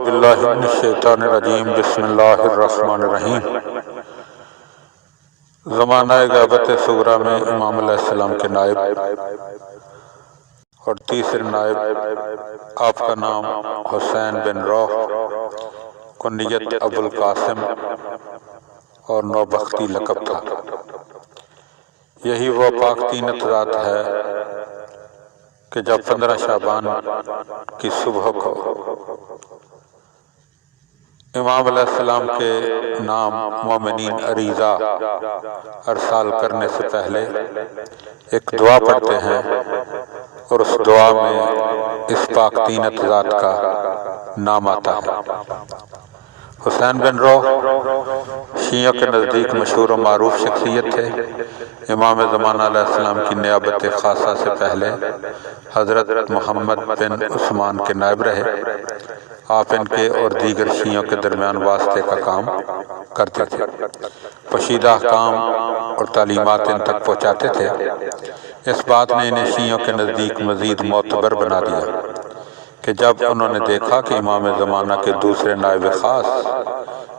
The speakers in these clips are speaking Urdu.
باللہ من الشیطان الرجیم بسم اللہ الرحمن الرحیم۔ زمانہ غیبت صغریٰ میں امام علیہ السلام کے نائب اور تیسرے نائب آپ کا نام حسین بن روح، کنیت ابو القاسم اور نوبختی لقب تھا۔ یہی وہ پاک تینت ذات ہے کہ جب 15 شعبان کی صبح کو امام علیہ السلام کے نام مومنین عریضہ ارسال کرنے سے پہلے ایک دعا پڑھتے ہیں، اور اس دعا میں اس پاک تینت ذات کا نام آتا ہے۔ حسین بن روح شیعوں کے نزدیک مشہور و معروف شخصیت تھے۔ امام زمانہ علیہ السلام کی نیابت خاصہ سے پہلے حضرت محمد بن عثمان کے نائب رہے۔ آپ ان کے اور دیگر شیعوں کے درمیان واسطے کا کام کرتے تھے، پوشیدہ احکام اور تعلیمات ان تک پہنچاتے تھے۔ اس بات نے انہیں شیعوں کے نزدیک مزید معتبر بنا دیا کہ جب انہوں نے دیکھا کہ امام زمانہ کے دوسرے نائب خاص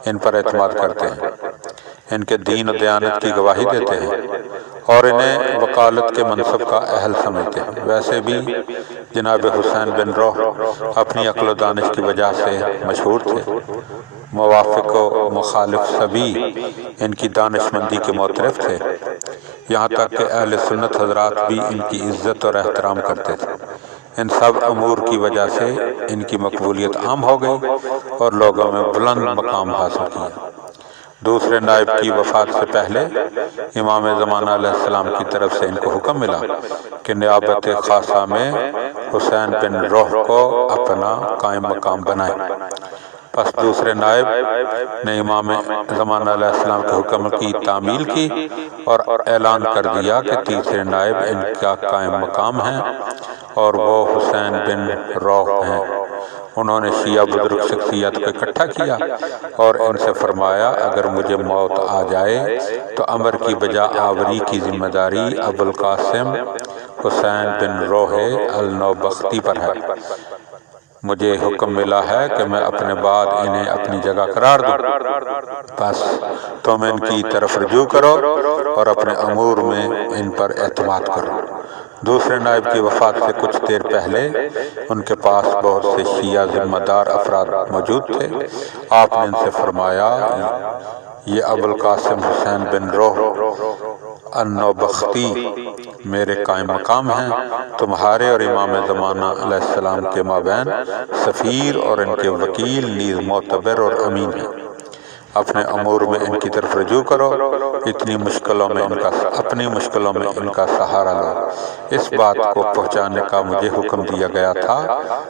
ان پر اعتماد کرتے ہیں، ان کے دین و دیانت کی گواہی دیتے ہیں اور انہیں وکالت کے منصب کا اہل سمجھتے ہیں۔ ویسے بھی جناب حسین بن روح اپنی عقل و دانش کی وجہ سے مشہور تھے۔ موافق و مخالف سبھی ان کی دانش مندی کے معترف تھے، یہاں تک کہ اہل سنت حضرات بھی ان کی عزت اور احترام کرتے تھے۔ ان سب امور کی وجہ سے ان کی مقبولیت عام ہو گئی اور لوگوں میں بلند مقام حاصل کیا۔ دوسرے نائب کی وفات سے پہلے امام زمانہ علیہ السلام کی طرف سے ان کو حکم ملا کہ نیابت خاصہ میں حسین بن روح کو اپنا قائم مقام بنائیں۔ پس دوسرے نائب نے امام زمانہ علیہ السلام کے حکم کی تعمیل کی اور اعلان کر دیا کہ تیسرے نائب ان کا قائم مقام ہیں اور وہ حسین بن روح ہیں۔ انہوں نے شیعہ بزرگ شخصیت کو اکٹھا کیا اور ان سے فرمایا، اگر مجھے موت آ جائے تو امر کی بجا آوری کی ذمہ داری ابو القاسم حسین بن روح النوبختی پر ہے۔ مجھے حکم ملا ہے کہ میں اپنے بعد انہیں اپنی جگہ قرار دوں، بس تم ان کی طرف رجوع کرو اور اپنے امور میں ان پر اعتماد کرو۔ دوسرے نائب کی وفات سے کچھ دیر پہلے ان کے پاس بہت سے شیعہ ذمہ دار افراد موجود تھے۔ آپ نے ان سے فرمایا، یہ ابو القاسم حسین بن روح النوبختی میرے قائم مقام ہیں۔ تمہارے اور امام زمانہ علیہ السلام کے مابین سفیر اور ان کے وکیل نیز معتبر اور امین ہیں۔ اپنے امور میں ان کی طرف رجوع کرو، اپنی مشکلوں میں ان کا سہارا لو۔ اس بات کو پہنچانے کا مجھے حکم دیا گیا تھا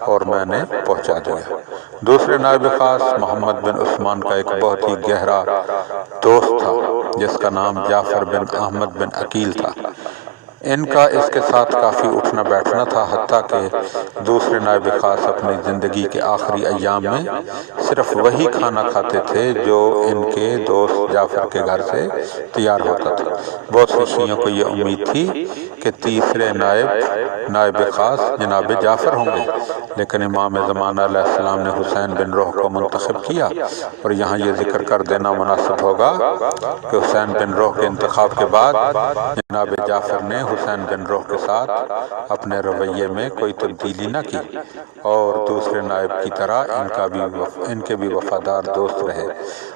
اور میں نے پہنچا دیا۔ دوسرے نائب خاص محمد بن عثمان کا ایک بہت ہی گہرا دوست تھا جس کا نام جعفر بن احمد بن عقیل تھا۔ ان کا اس کے ساتھ کافی اٹھنا بیٹھنا تھا، حتیٰ کہ دوسرے نائب خاص اپنی زندگی کے آخری ایام میں صرف وہی کھانا کھاتے تھے جو ان کے دوست جعفر کے گھر سے تیار ہوتا تھا۔ بہت سی شیعوں کو یہ امید تھی کہ تیسرے نائب خاص جناب جعفر ہوں گے، لیکن امام زمانہ علیہ السلام نے حسین بن روح کو منتخب کیا، اور یہاں یہ ذکر کر دینا مناسب ہوگا کہ حسین بن روح کے انتخاب کے بعد جناب جعفر نے حسین بن روح کے ساتھ اپنے رویے میں کوئی تبدیلی نہ کی اور دوسرے نائب کی طرح ان کے بھی وفادار دوست رہے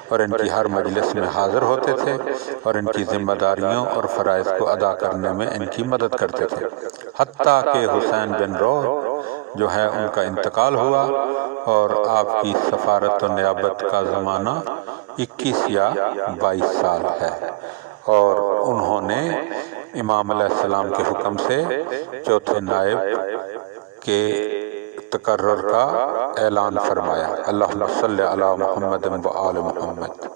اور ان کی ہر مجلس میں حاضر ہوتے تھے اور ان کی ذمہ داریوں اور فرائض کو ادا کرنے میں ان کی مدد کرتے تھے، حتیٰ کہ حسین بن روح جو ہے ان کا انتقال ہوا اور آپ کی سفارت و نیابت کا زمانہ 21 یا 22 سال ہے، اور انہوں نے امام علیہ السلام کے حکم سے چوتھے نائب کے تقرر کا اعلان فرمایا۔ اللہم صلی علی محمد و آل محمد۔